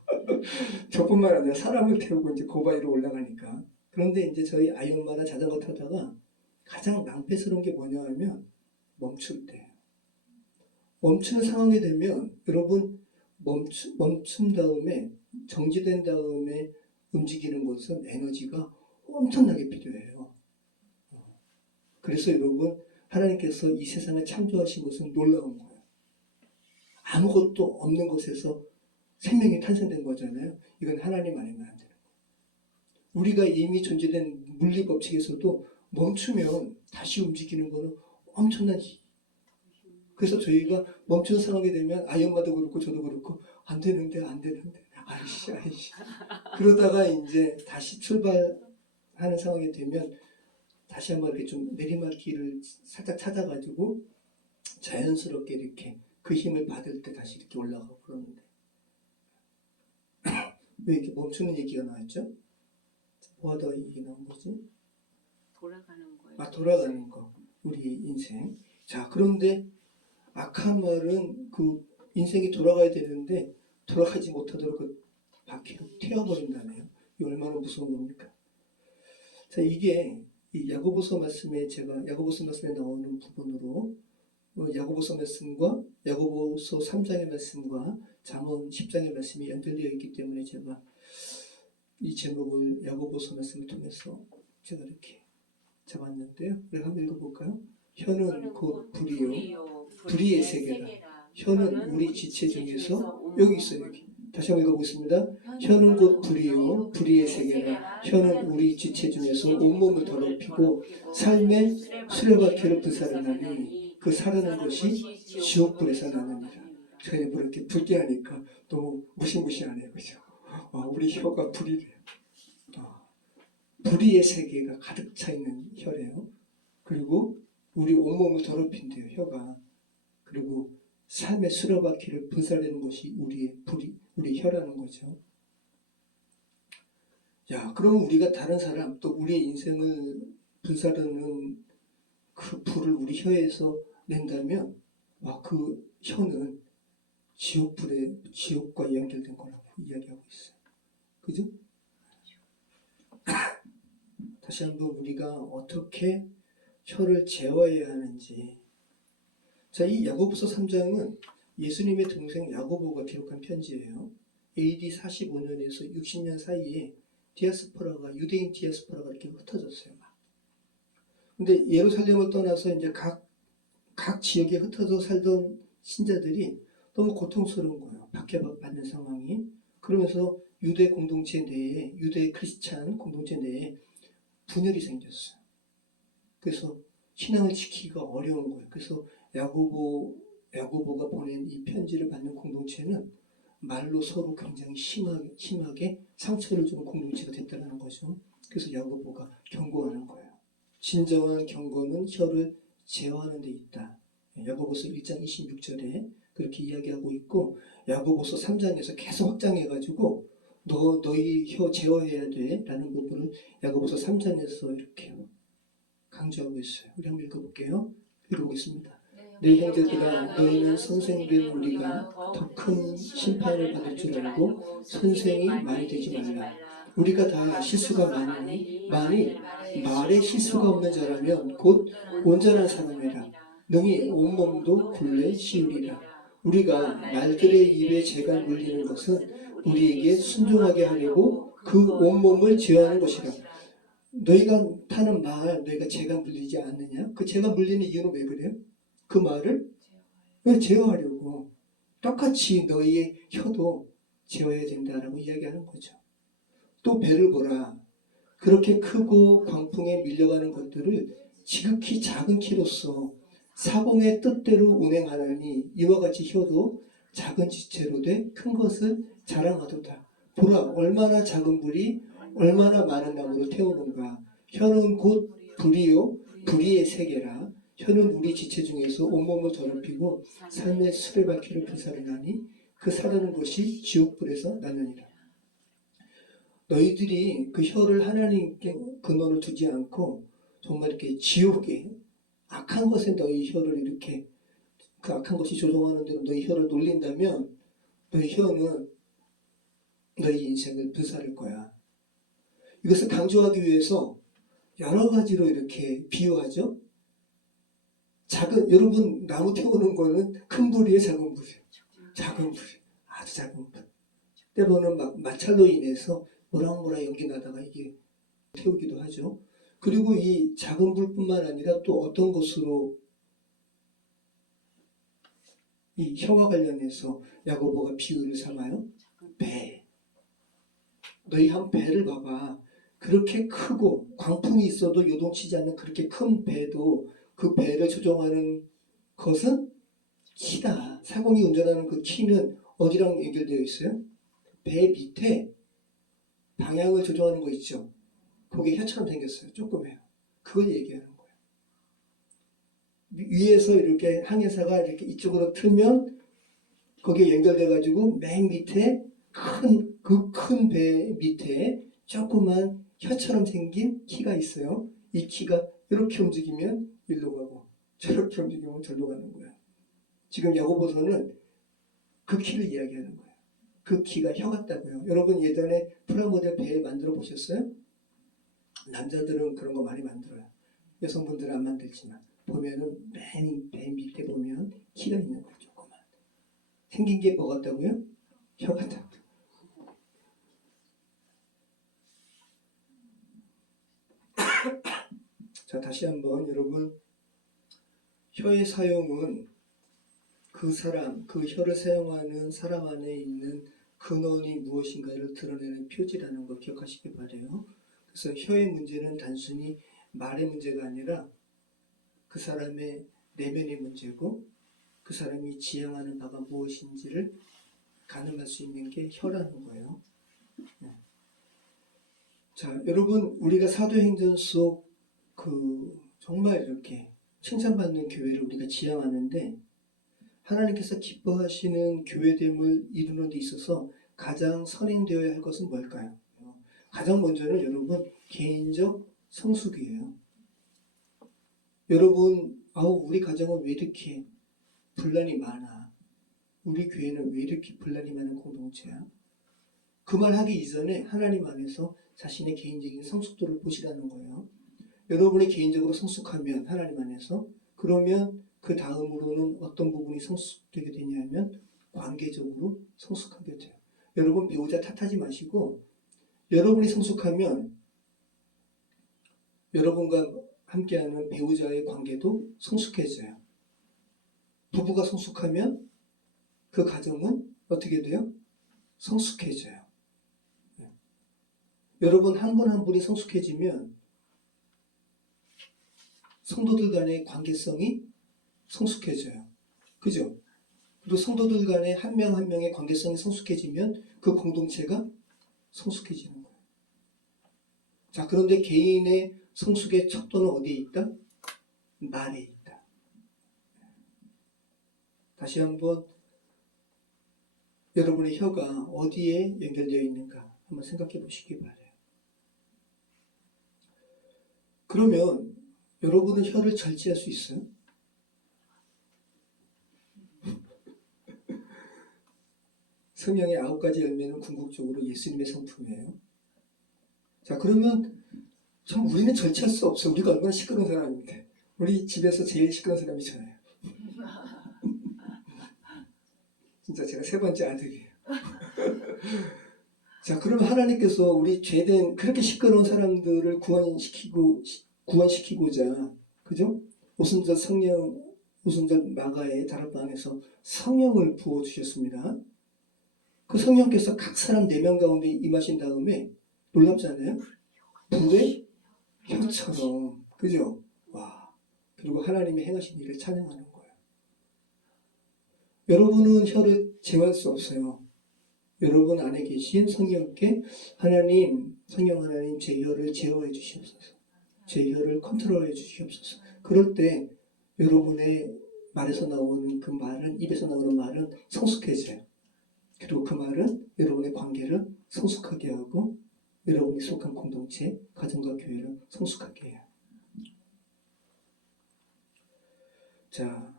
저뿐만 아니라 사람을 태우고 이제 고바위로 올라가니까. 그런데 이제 저희 아이언만은 자전거 타다가 가장 낭패스러운 게 뭐냐 하면 멈출 때. 멈추는 상황이 되면 여러분 멈춘 다음에 정지된 다음에 움직이는 것은 에너지가 엄청나게 필요해요. 그래서 여러분 하나님께서 이 세상을 창조하신 것은 놀라운 거예요. 아무것도 없는 곳에서 생명이 탄생된 거잖아요. 이건 하나님 아니면 안 되는 거예요. 우리가 이미 존재된 물리 법칙에서도 멈추면 다시 움직이는 거는 엄청난 그래서 저희가 멈추는 상황이 되면 아이엄마도 그렇고 저도 그렇고 안 되는데 아이씨 그러다가 이제 다시 출발하는 상황이 되면 다시 한번 이렇게 좀 내리막길을 살짝 찾아가지고 자연스럽게 이렇게 그 힘을 받을 때 다시 이렇게 올라가고 그러는데 왜 이렇게 멈추는 얘기가 나왔죠? 뭐 하다가 얘기 나온 거지? 돌아가는 거예요. 돌아가는 거. 우리 인생. 자, 그런데 악한 말은 그 인생이 돌아가야 되는데 돌아가지 못하도록 그 바퀴를 태워버린다네요. 이게 얼마나 무서운 겁니까? 자, 이게 이 야고보서 말씀에 제가 야고보서 말씀에 나오는 부분으로 야고보서 말씀과 야고보서 3장의 말씀과 잠언 10장의 말씀이 연결되어 있기 때문에 제가 이 제목을 야고보서 말씀을 통해서 제가 이렇게 잡았는데요. 우리 한번 읽어볼까요? 혀는 곧 불이요 불의의 세계라. 혀는 우리 지체 중에서 여기 있어요. 여기. 다시 한번 읽어보겠습니다. 혀는 곧 불이요 불의의 세계라. 혀는 우리 지체 중에서 온몸을 더럽히고 삶의 수레바퀴를 불사르나니 그 사르는 것이 지옥불에서 나느니라. 저희 뭐 이렇게 붉게 하니까 너무 무시무시하네요. 그죠? 우리 혀가 불이래요. 불의의 세계가 가득 차 있는 혀래요. 그리고 우리 온몸을 더럽힌대요. 혀가. 그리고 삶의 수레바퀴를 분사되는 것이 우리 혀라는 거죠. 야, 그럼 우리가 다른 사람 또 우리의 인생을 분사하는 그 불을 우리 혀에서 낸다면 그 혀는 지옥과 연결된 거라고 이야기하고 있어요. 그죠? 다시 한번 우리가 어떻게 혀를 제어해야 하는지. 자, 이 야고보서 3장은 예수님의 동생 야고보가 기록한 편지예요. AD 45년에서 60년 사이에 유대인 디아스포라가 이렇게 흩어졌어요. 근데 예루살렘을 떠나서 이제 각 지역에 흩어져 살던 신자들이 너무 고통스러운 거예요. 박해받는 상황이. 그러면서 유대 크리스찬 공동체 내에 분열이 생겼어요. 그래서 신앙을 지키기가 어려운 거예요. 그래서 야고보가 보낸 이 편지를 받는 공동체는 말로 서로 굉장히 심하게 상처를 주는 공동체가 됐다는 거죠. 그래서 야고보가 경고하는 거예요. 진정한 경고는 혀를 제어하는 데 있다. 야고보서 1장 26절에 그렇게 이야기하고 있고, 야고보서 3장에서 계속 확장해가지고 너희 혀 제어해야 돼 라는 부분을 야고보서 3장에서 이렇게 강조하고 있어요. 우리 한번 읽어볼게요. 읽어보겠습니다. 내 형제들아, 너희는 선생된 우리가 더 큰 심판을 받을 줄 알고 선생이 많이 되지 말라. 우리가 다 실수가 많으니 만일 말에 실수가 없는 자라면 곧 온전한 사람이라. 능히 온몸도 굴레 씌우리라. 우리가 말들의 입에 재가 물리는 것은 우리에게 순종하게 하려고 그 온몸을 제어하는 것이라. 너희가 타는 말, 너희가 재가 물리지 않느냐? 그 재가 물리는 이유는 왜 그래요? 그 말을 왜 제어하려고. 똑같이 너희의 혀도 제어해야 된다라고 이야기하는 거죠. 또 배를 보라. 그렇게 크고 광풍에 밀려가는 것들을 지극히 작은 키로서 사공의 뜻대로 운행하나니 이와 같이 혀도 작은 지체로 돼 큰 것을 자랑하도다. 보라, 얼마나 작은 불이 얼마나 많은 나무를 태우는가. 혀는 곧 불이요 불의의 세계라. 혀는 우리 지체 중에서 온몸을 더럽히고 삶의 수레바퀴를 불사르나니 그 사르는 것이 지옥불에서 나느니라. 너희들이 그 혀를 하나님께 근원을 두지 않고 정말 이렇게 지옥에 악한 것에 너희 혀를 이렇게 그 악한 것이 조종하는 대로 너희 혀를 놀린다면 너희 혀는 너희 인생을 불사를 거야. 이것을 강조하기 위해서 여러 가지로 이렇게 비유하죠. 여러분 나무 태우는 거는 큰 불이에요, 작은 불이에요? 작은 불, 아주 작은 불. 때로는 막 마찰로 인해서 모락모락 연기 나다가 이게 태우기도 하죠. 그리고 이 작은 불뿐만 아니라 또 어떤 것으로 이 혀와 관련해서 야고보가 비유를 삼아요? 배. 너희 한 배를 봐봐. 그렇게 크고 광풍이 있어도 요동치지 않는 그렇게 큰 배도 그 배를 조종하는 것은 키다. 사공이 운전하는 그 키는 어디랑 연결되어 있어요? 배 밑에 방향을 조종하는 거 있죠. 그게 혀처럼 생겼어요. 조그매요. 그걸 얘기하는 거예요. 위에서 이렇게 항해사가 이렇게 이쪽으로 틀면 거기에 연결돼가지고 맨 밑에 그 큰 배 밑에 조그만 혀처럼 생긴 키가 있어요. 이 키가 이렇게 움직이면 일로 가고 저렇게 움직이면 절로 가는 거예요. 지금 야고보서는 그 키를 이야기하는 거예요. 그 키가 혀 같다고요. 여러분 예전에 프라모델 배 만들어 보셨어요? 남자들은 그런 거 많이 만들어요. 여성분들은 안 만들지만 보면은 맨 밑에 보면 키가 있는 거예요. 조그만. 생긴 게 뭐 같다고요? 혀 같다고. 자, 다시 한번 여러분, 혀의 사용은 그 혀를 사용하는 사람 안에 있는 근원이 무엇인가를 드러내는 표지라는 거 기억하시기 바라요. 그래서 혀의 문제는 단순히 말의 문제가 아니라 그 사람의 내면의 문제고 그 사람이 지향하는 바가 무엇인지를 가늠할 수 있는 게 혀라는 거예요. 네. 자, 여러분, 우리가 사도행전 속 정말 이렇게 칭찬받는 교회를 우리가 지향하는데 하나님께서 기뻐하시는 교회됨을 이루는 데 있어서 가장 선행되어야 할 것은 뭘까요? 가장 먼저는 여러분 개인적 성숙이에요. 여러분, 우리 가정은 왜 이렇게 분란이 많아? 우리 교회는 왜 이렇게 분란이 많은 공동체야? 그 말 하기 이전에 하나님 안에서 자신의 개인적인 성숙도를 보시라는 거예요. 여러분이 개인적으로 성숙하면 하나님 안에서 그러면 그 다음으로는 어떤 부분이 성숙되게 되냐면 관계적으로 성숙하게 돼요. 여러분 배우자 탓하지 마시고 여러분이 성숙하면 여러분과 함께하는 배우자의 관계도 성숙해져요. 부부가 성숙하면 그 가정은 어떻게 돼요? 성숙해져요. 여러분 한 분 한 분이 성숙해지면 성도들 간의 관계성이 성숙해져요. 그죠? 그리고 성도들 간의 한 명 한 명의 관계성이 성숙해지면 그 공동체가 성숙해지는 거예요. 자, 그런데 개인의 성숙의 척도는 어디에 있다? 말에 있다. 다시 한번 여러분의 혀가 어디에 연결되어 있는가 한번 생각해 보시기 바래요. 그러면 여러분은 혀를 절제할 수 있어요? 성령의 9가지 열매는 궁극적으로 예수님의 성품이에요. 자, 그러면 참 우리는 절제할 수 없어요. 우리가 얼마나 시끄러운 사람인데. 우리 집에서 제일 시끄러운 사람이 저예요. 진짜 제가 3번째 아들이에요. 자, 그러면 하나님께서 우리 죄된 그렇게 시끄러운 사람들을 구원시키고자, 그죠? 오순절 마가의 다락방에서 성령을 부어주셨습니다. 그 성령께서 각 사람 4명 가운데 임하신 다음에 놀랍잖아요. 불의 혀처럼, 그죠? 와, 그리고 하나님이 행하신 일을 찬양하는 거예요. 여러분은 혀를 제어할 수 없어요. 여러분 안에 계신 성령께 성령 하나님 제 혀를 제어해 주시옵소서. 제 혀를 컨트롤해 주시옵소서. 그럴 때 여러분의 말에서 나오는 그 말은, 입에서 나오는 말은 성숙해져요. 그리고 그 말은 여러분의 관계를 성숙하게 하고 여러분이 속한 공동체, 가정과 교회를 성숙하게 해요. 자,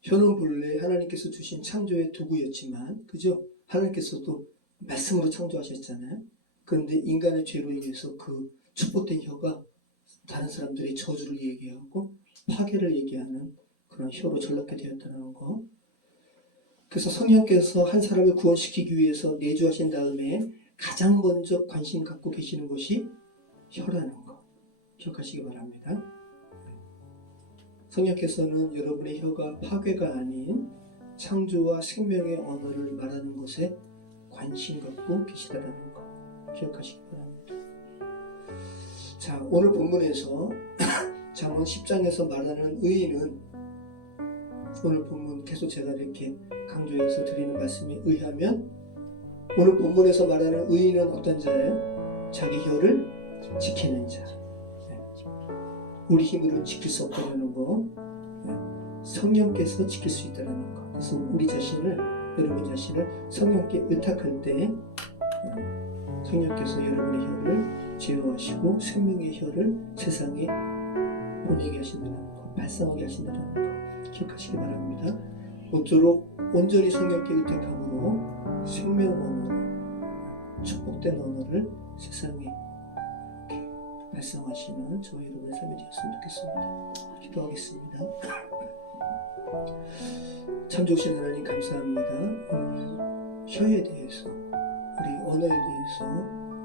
혀는 본래 하나님께서 주신 창조의 도구였지만, 그죠? 하나님께서도 말씀으로 창조하셨잖아요. 그런데 인간의 죄로 인해서 그 축복된 혀가 다른 사람들의 저주를 얘기하고 파괴를 얘기하는 그런 혀로 전락게 되었다는 거. 그래서 성령께서 한 사람을 구원시키기 위해서 내주하신 다음에 가장 먼저 관심 갖고 계시는 것이 혀라는 거 기억하시기 바랍니다. 성령께서는 여러분의 혀가 파괴가 아닌 창조와 생명의 언어를 말하는 것에 관심 갖고 계시다는 거 기억하시기 바랍니다. 자, 오늘 본문에서 잠언 10장에서 말하는 의인은, 오늘 본문 계속 제가 이렇게 강조해서 드리는 말씀에 의하면 오늘 본문에서 말하는 의인은 어떤 자예요? 자기 혀를 지키는 자. 우리 힘으로 지킬 수 없다는 거, 성령께서 지킬 수 있다는 거. 그래서 우리 자신을, 여러분 자신을 성령께 의탁할 때 성령께서 여러분의 혀를 제어하시고 생명의 혀를 세상에 보내게 하신다는 거, 발성하게 하신다는 거 기억하시기 바랍니다. 모쪼록 온전히 성령께 의탁함으로 생명 언어로, 축복된 언어를 세상에 이렇게 발성하시는 저와 여러분의 삶이 되었으면 좋겠습니다. 기도하겠습니다. 참 좋으신 하나님 감사합니다. 오늘 혀에 대해서, 우리 언어에 대해서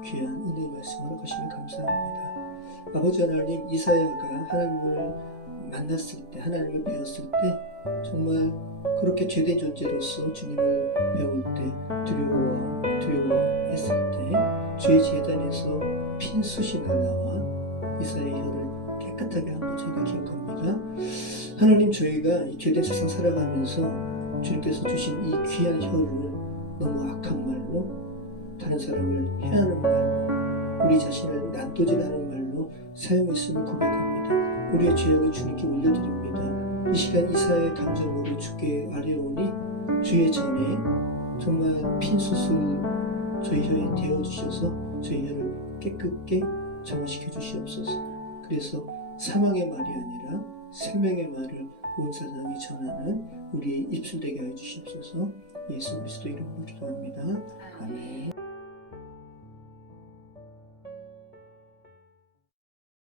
귀한 은혜의 말씀을 하시면 감사합니다. 아버지 하나님, 이사야가 하나님을 만났을 때, 하나님을 배웠을 때 정말 그렇게 죄된 존재로서 주님을 배울 때 두려워했을 때 주의 제단에서 핀 숯이 날라와 이사야의 혀를 깨끗하게 한 것 저희가 기억합니다. 하나님, 저희가 이 죄된 세상 살아가면서 주님께서 주신 이 귀한 혀를 너무 악한 말로, 다른 사람을 해하는 말로, 우리 자신을 난도질하는 말로 사용했음을 고백합니다. 우리의 죄악을 주님께 올려드립니다. 이 시간 이사야의 감정으로 주께 아뢰오니 주의 전에 정말 핀 숯을 저희 혀에 데워주셔서 저희 혀를 깨끗게 정화시켜 주시옵소서. 그래서 사망의 말이 아니라 생명의 말을 온 세상에 전하는 우리의 입술 되게 하여 주시옵소서. 예수 그리스도 이름으로 기도합니다. 아멘.